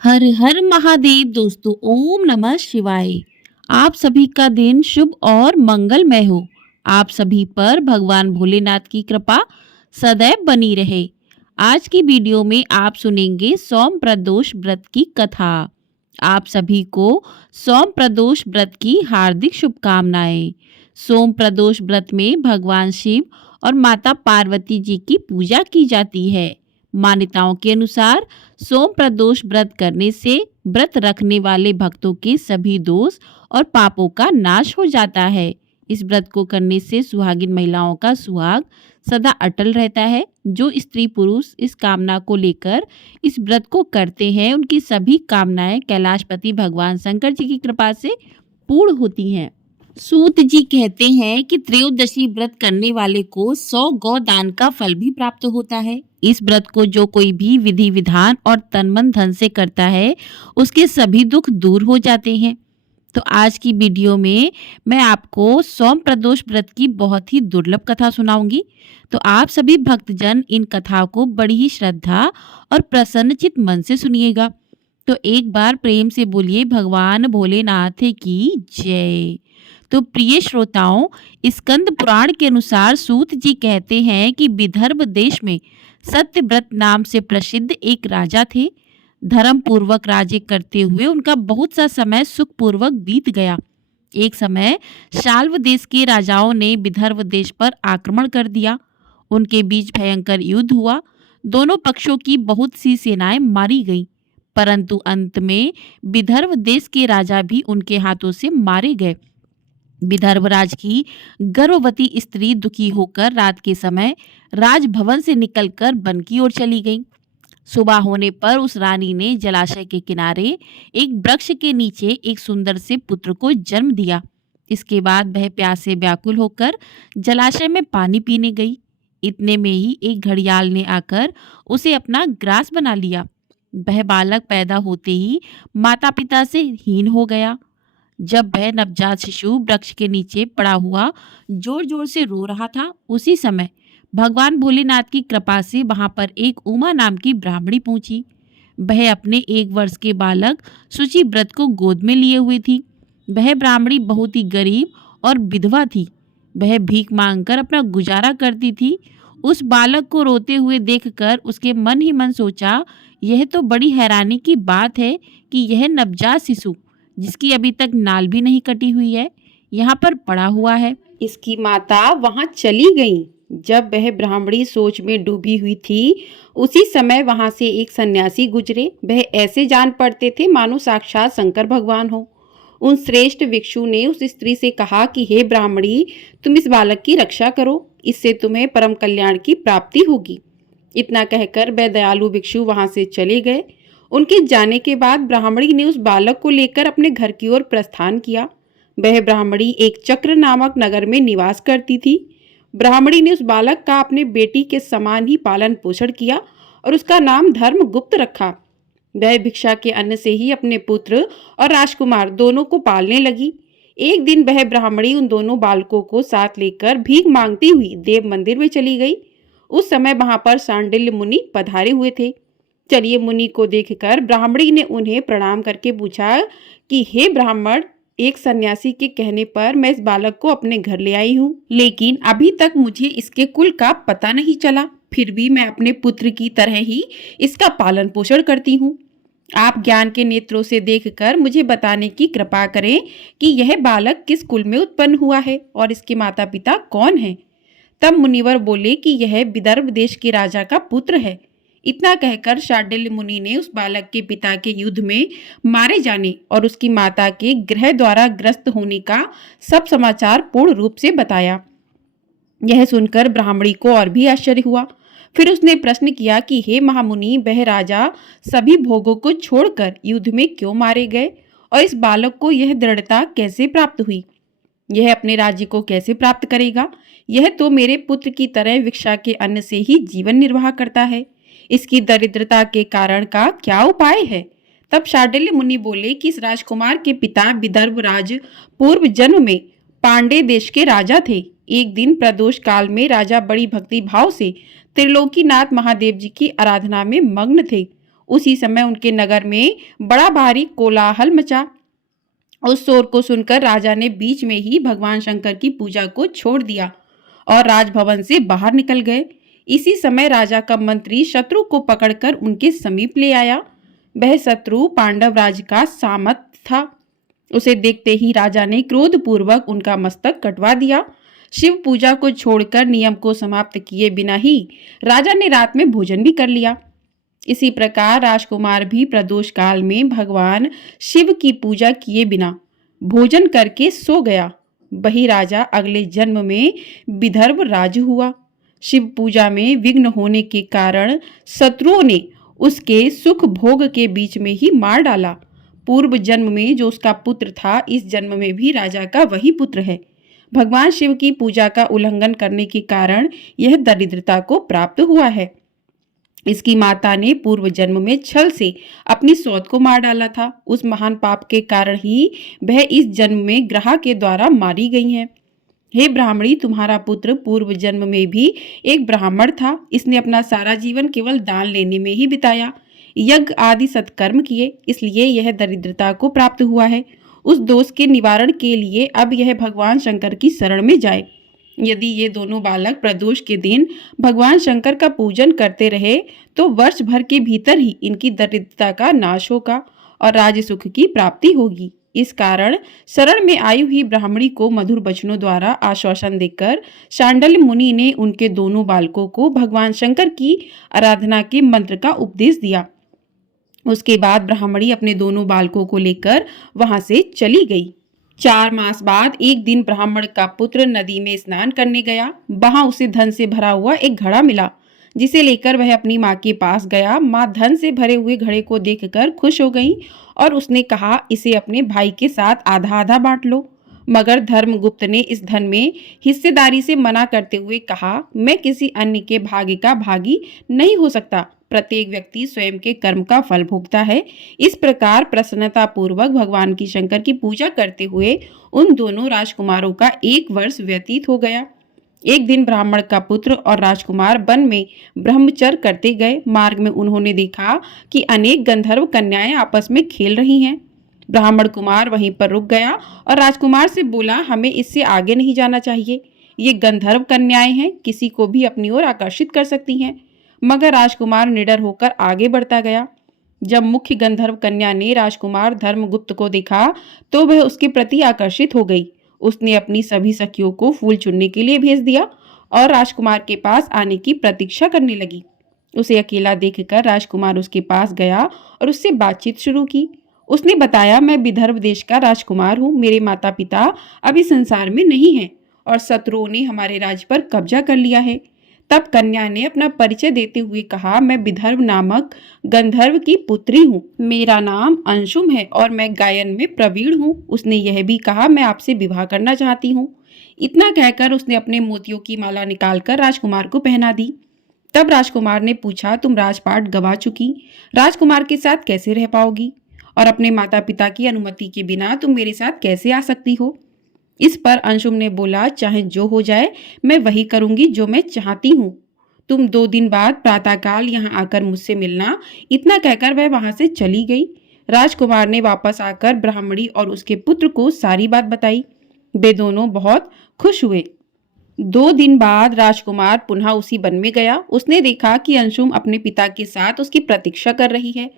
हर हर महादेव दोस्तों, ओम नमः शिवाय। आप सभी का दिन शुभ और मंगलमय हो। आप सभी पर भगवान भोलेनाथ की कृपा सदैव बनी रहे। आज की वीडियो में आप सुनेंगे सोम प्रदोष व्रत की कथा। आप सभी को सोम प्रदोष व्रत की हार्दिक शुभकामनाएं। सोम प्रदोष व्रत में भगवान शिव और माता पार्वती जी की पूजा की जाती है। मान्यताओं के अनुसार सोम प्रदोष व्रत करने से व्रत रखने वाले भक्तों के सभी दोष और पापों का नाश हो जाता है। इस व्रत को करने से सुहागिन महिलाओं का सुहाग सदा अटल रहता है। जो स्त्री पुरुष इस कामना को लेकर इस व्रत को करते हैं, उनकी सभी कामनाएं कैलाशपति भगवान शंकर जी की कृपा से पूर्ण होती हैं। सूत जी कहते हैं कि त्रयोदशी व्रत करने वाले को 100 गौ दान का फल भी प्राप्त होता है। इस व्रत को जो कोई भी विधि विधान और तन मन धन से करता है, उसके सभी दुख दूर हो जाते हैं। तो आज की वीडियो में मैं आपको सोम प्रदोष व्रत की बहुत ही दुर्लभ कथा सुनाऊंगी। तो आप सभी भक्तजन इन कथा को बड़ी ही श्रद्धा और प्रसन्नचित मन से सुनिएगा। तो एक बार प्रेम से बोलिए, भगवान भोलेनाथ की जय। तो प्रिय श्रोताओं, स्कंद पुराण के अनुसार सूत जी कहते हैं कि विदर्भ देश में सत्यव्रत नाम से प्रसिद्ध एक राजा थे। धर्म पूर्वक राज्य करते हुए उनका बहुत सा समय सुखपूर्वक बीत गया। एक समय शाल्व देश के राजाओं ने विदर्भ देश पर आक्रमण कर दिया। उनके बीच भयंकर युद्ध हुआ। दोनों पक्षों की बहुत सी सेनाएं मारी गईं, परंतु अंत में विदर्भ देश के राजा भी उनके हाथों से मारे गए। विदर्भराज की गर्भवती स्त्री दुखी होकर रात के समय राजभवन से निकलकर वन की ओर चली गई। सुबह होने पर उस रानी ने जलाशय के किनारे एक वृक्ष के नीचे एक सुंदर से पुत्र को जन्म दिया। इसके बाद वह प्यास से व्याकुल होकर जलाशय में पानी पीने गई। इतने में ही एक घड़ियाल ने आकर उसे अपना ग्रास बना लिया। वह बालक पैदा होते ही माता पिता से हीन हो गया। जब वह नवजात शिशु वृक्ष के नीचे पड़ा हुआ जोर जोर से रो रहा था, उसी समय भगवान भोलेनाथ की कृपा से वहां पर एक उमा नाम की ब्राह्मणी पहुंची। वह अपने 1 वर्ष के बालक शुचि व्रत को गोद में लिए हुई थी। वह ब्राह्मणी बहुत ही गरीब और विधवा थी। वह भीख मांगकर अपना गुजारा करती थी। उस बालक को रोते हुए देखकर उसके मन ही मन सोचा, यह तो बड़ी हैरानी की बात है कि यह नवजात शिशु, जिसकी अभी तक नाल भी नहीं कटी हुई है, यहाँ पर पड़ा हुआ है। इसकी माता वहां चली गई। जब वह ब्राह्मणी सोच में डूबी हुई थी, उसी समय वहां से एक सन्यासी गुजरे। वह ऐसे जान पड़ते थे मानो साक्षात शंकर भगवान हो। उन श्रेष्ठ भिक्षु ने उस स्त्री से कहा कि हे ब्राह्मणी, तुम इस बालक की रक्षा करो, इससे तुम्हें परम कल्याण की प्राप्ति होगी। इतना कहकर वह दयालु भिक्षु वहां से चले गए। उनके जाने के बाद ब्राह्मणी ने उस बालक को लेकर अपने घर की ओर प्रस्थान किया। वह ब्राह्मणी एक चक्र नामक नगर में निवास करती थी। ब्राह्मणी ने उस बालक का अपने बेटी के समान ही पालन पोषण किया और उसका नाम धर्मगुप्त रखा। वह भिक्षा के अन्न से ही अपने पुत्र और राजकुमार दोनों को पालने लगी। एक दिन वह ब्राह्मणी उन दोनों बालकों को साथ लेकर भीख मांगती हुई देव मंदिर में चली गई। उस समय वहां पर सांडिल्य मुनि पधारे हुए थे। चलिए मुनि को देखकर ब्राह्मणी ने उन्हें प्रणाम करके पूछा कि हे ब्राह्मण, एक सन्यासी के कहने पर मैं इस बालक को अपने घर ले आई हूँ, लेकिन अभी तक मुझे इसके कुल का पता नहीं चला। फिर भी मैं अपने पुत्र की तरह ही इसका पालन पोषण करती हूँ। आप ज्ञान के नेत्रों से देखकर मुझे बताने की कृपा करें कि यह बालक किस कुल में उत्पन्न हुआ है और इसके माता पिता कौन हैं। तब मुनिवर बोले कि यह विदर्भ देश के राजा का पुत्र है। इतना कहकर शांडिल्य मुनि ने उस बालक के पिता के युद्ध में मारे जाने और उसकी माता के ग्रह द्वारा ग्रस्त होने का सब समाचार पूर्ण रूप से बताया। यह सुनकर ब्राह्मणी को और भी आश्चर्य हुआ। फिर उसने प्रश्न किया कि हे महामुनि, वह राजा सभी भोगों को छोड़कर युद्ध में क्यों मारे गए और इस बालक को यह दृढ़ता कैसे प्राप्त हुई? यह अपने राज्य को कैसे प्राप्त करेगा? यह तो मेरे पुत्र की तरह भिक्षा के अन्न से ही जीवन निर्वाह करता है। इसकी दरिद्रता के कारण का क्या उपाय है? तब शांडिल्य मुनि बोले कि इस राजकुमार के पिता विदर्भ राज पूर्व जन्म में पांडे देश के राजा थे। एक दिन प्रदोष काल में राजा बड़ी भक्ति भाव से त्रिलोकीनाथ महादेव जी की आराधना में मग्न थे। उसी समय उनके नगर में बड़ा भारी कोलाहल मचा। उस शोर को सुनकर राजा ने बीच में ही भगवान शंकर की पूजा को छोड़ दिया और राजभवन से बाहर निकल गए। इसी समय राजा का मंत्री शत्रु को पकड़कर उनके समीप ले आया। वह शत्रु पांडव राज का सामंत था। उसे देखते ही राजा ने क्रोधपूर्वक उनका मस्तक कटवा दिया। शिव पूजा को छोड़कर नियम को समाप्त किए बिना ही राजा ने रात में भोजन भी कर लिया। इसी प्रकार राजकुमार भी प्रदोष काल में भगवान शिव की पूजा किए बिना भोजन करके सो गया। वही राजा अगले जन्म में विदर्भ राज हुआ। शिव पूजा में विघ्न होने के कारण शत्रुओं ने उसके सुख भोग के बीच में ही मार डाला। पूर्व जन्म में जो उसका पुत्र था, इस जन्म में भी राजा का वही पुत्र है। भगवान शिव की पूजा का उल्लंघन करने के कारण यह दरिद्रता को प्राप्त हुआ है। इसकी माता ने पूर्व जन्म में छल से अपनी सौत को मार डाला था। उस महान पाप के कारण ही वह इस जन्म में ग्रह के द्वारा मारी गई हैं। हे ब्राह्मणी, तुम्हारा पुत्र पूर्व जन्म में भी एक ब्राह्मण था। इसने अपना सारा जीवन केवल दान लेने में ही बिताया, यज्ञ आदि सत्कर्म किए, इसलिए यह दरिद्रता को प्राप्त हुआ है। उस दोष के निवारण के लिए अब यह भगवान शंकर की शरण में जाए। यदि ये दोनों बालक प्रदोष के दिन भगवान शंकर का पूजन करते रहे तो वर्ष भर के भीतर ही इनकी दरिद्रता का नाश होगा और राज सुख की प्राप्ति होगी। इस कारण शरण में आई हुई ब्राह्मणी को मधुर वचनों द्वारा आश्वासन देकर शांडल्य मुनि ने उनके दोनों बालकों को भगवान शंकर की आराधना के मंत्र का उपदेश दिया। उसके बाद ब्राह्मणी अपने दोनों बालकों को लेकर वहां से चली गई। 4 मास बाद एक दिन ब्राह्मण का पुत्र नदी में स्नान करने गया। वहां उसे धन से भरा हुआ एक घड़ा मिला, जिसे लेकर वह अपनी माँ के पास गया। माँ धन से भरे हुए घड़े को देखकर खुश हो गई और उसने कहा, इसे अपने भाई के साथ आधा आधा बांट लो। मगर धर्मगुप्त ने इस धन में हिस्सेदारी से मना करते हुए कहा, मैं किसी अन्य के भाग्य का भागी नहीं हो सकता। प्रत्येक व्यक्ति स्वयं के कर्म का फल भोगता है। इस प्रकार प्रसन्नता पूर्वक भगवान की शंकर की पूजा करते हुए उन दोनों राजकुमारों का 1 वर्ष व्यतीत हो गया। एक दिन ब्राह्मण का पुत्र और राजकुमार वन में ब्रह्मचर्य करते गए। मार्ग में उन्होंने देखा कि अनेक गंधर्व कन्याएं आपस में खेल रही हैं। ब्राह्मण कुमार वहीं पर रुक गया और राजकुमार से बोला, हमें इससे आगे नहीं जाना चाहिए। ये गंधर्व कन्याएं हैं, किसी को भी अपनी ओर आकर्षित कर सकती हैं। मगर राजकुमार निडर होकर आगे बढ़ता गया। जब मुख्य गंधर्व कन्या ने राजकुमार धर्मगुप्त को देखा तो वह उसके प्रति आकर्षित हो गई। उसने अपनी सभी सखियों को फूल चुनने के लिए भेज दिया और राजकुमार के पास आने की प्रतीक्षा करने लगी। उसे अकेला देखकर राजकुमार उसके पास गया और उससे बातचीत शुरू की। उसने बताया, मैं विदर्भ देश का राजकुमार हूँ। मेरे माता पिता अभी संसार में नहीं हैं और शत्रुओं ने हमारे राज्य पर कब्जा कर लिया है। तब कन्या ने अपना परिचय देते हुए कहा, मैं विदर्भ नामक गंधर्व की पुत्री हूँ। मेरा नाम अंशुम है और मैं गायन में प्रवीण हूँ। उसने यह भी कहा, मैं आपसे विवाह करना चाहती हूँ। इतना कहकर उसने अपने मोतियों की माला निकालकर राजकुमार को पहना दी। तब राजकुमार ने पूछा, तुम राजपाट गवा चुकी राजकुमार के साथ कैसे रह पाओगी और अपने माता पिता की अनुमति के बिना तुम मेरे साथ कैसे आ सकती हो? इस पर अंशुम ने बोला, चाहे जो हो जाए मैं वही करूंगी जो मैं चाहती हूँ। तुम 2 दिन बाद प्रातःकाल यहाँ आकर मुझसे मिलना। इतना कहकर वह वहां से चली गई। राजकुमार ने वापस आकर ब्राह्मणी और उसके पुत्र को सारी बात बताई। वे दोनों बहुत खुश हुए। 2 दिन बाद राजकुमार पुनः उसी वन में गया। उसने देखा कि अंशुम अपने पिता के साथ उसकी प्रतीक्षा कर रही है।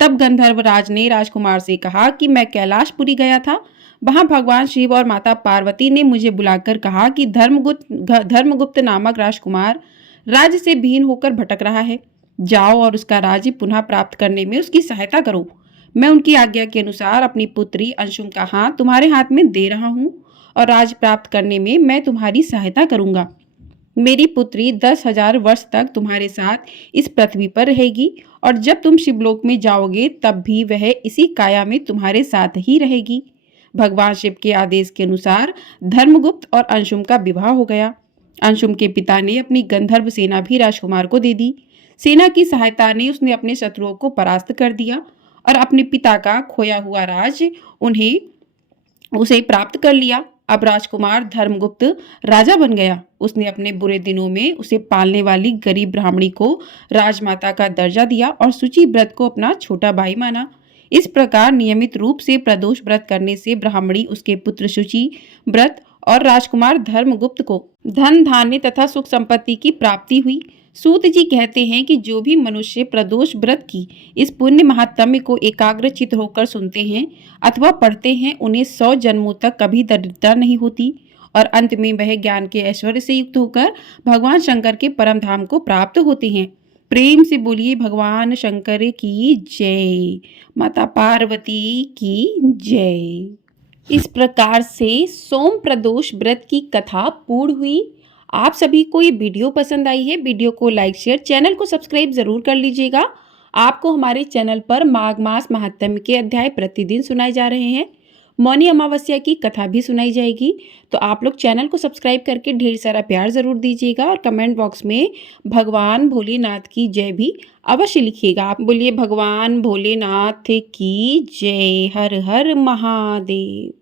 तब गंधर्वराज ने राजकुमार से कहा कि मैं कैलाशपुरी गया था। वहां भगवान शिव और माता पार्वती ने मुझे बुलाकर कहा कि धर्मगुप्त नामक राजकुमार राज्य से विहीन होकर भटक रहा है। जाओ और उसका राज्य पुनः प्राप्त करने में उसकी सहायता करो। मैं उनकी आज्ञा के अनुसार अपनी पुत्री अंशुम का हाथ तुम्हारे हाथ में दे रहा हूँ और राज्य प्राप्त करने में मैं तुम्हारी सहायता करूंगा। मेरी पुत्री 10,000 वर्ष तक तुम्हारे साथ इस पृथ्वी पर रहेगी और जब तुम शिवलोक में जाओगे तब भी वह इसी काया में तुम्हारे साथ ही रहेगी। भगवान शिव के आदेश के अनुसार धर्मगुप्त और अंशुम का विवाह हो गया। अंशुम के पिता ने अपनी गंधर्व सेना भी राजकुमार को दे दी। सेना की सहायता ने उसने अपने शत्रुओं को परास्त कर दिया और अपने पिता का खोया हुआ राज उसे प्राप्त कर लिया। अब राजकुमार धर्मगुप्त राजा बन गया। उसने अपने बुरे दिनों में उसे पालने वाली गरीब ब्राह्मणी को राजमाता का दर्जा दिया और शुचि व्रत को अपना छोटा भाई माना। इस प्रकार नियमित रूप से प्रदोष व्रत करने से ब्राह्मणी, उसके पुत्र शुचि व्रत और राजकुमार धर्मगुप्त को धन, धान्य तथा सुख संपत्ति की प्राप्ति हुई। सूत जी कहते हैं कि जो भी मनुष्य प्रदोष व्रत की इस पुण्य महात्म्य को एकाग्रचित्त होकर सुनते हैं अथवा पढ़ते हैं, उन्हें 100 जन्मों तक कभी दरिद्रता नहीं होती और अंत में वह ज्ञान के ऐश्वर्य से युक्त होकर भगवान शंकर के परम धाम को प्राप्त होते हैं। प्रेम से बोलिए भगवान शंकर की जय, माता पार्वती की जय। इस प्रकार से सोम प्रदोष व्रत की कथा पूर्ण हुई। आप सभी को ये वीडियो पसंद आई है? वीडियो को लाइक, शेयर, चैनल को सब्सक्राइब जरूर कर लीजिएगा। आपको हमारे चैनल पर माघ मास महात्म्य के अध्याय प्रतिदिन सुनाए जा रहे हैं। मौनी अमावस्या की कथा भी सुनाई जाएगी। तो आप लोग चैनल को सब्सक्राइब करके ढेर सारा प्यार जरूर दीजिएगा और कमेंट बॉक्स में भगवान भोलेनाथ की जय भी अवश्य लिखिएगा। आप बोलिए भगवान भोलेनाथ की जय। हर हर महादेव।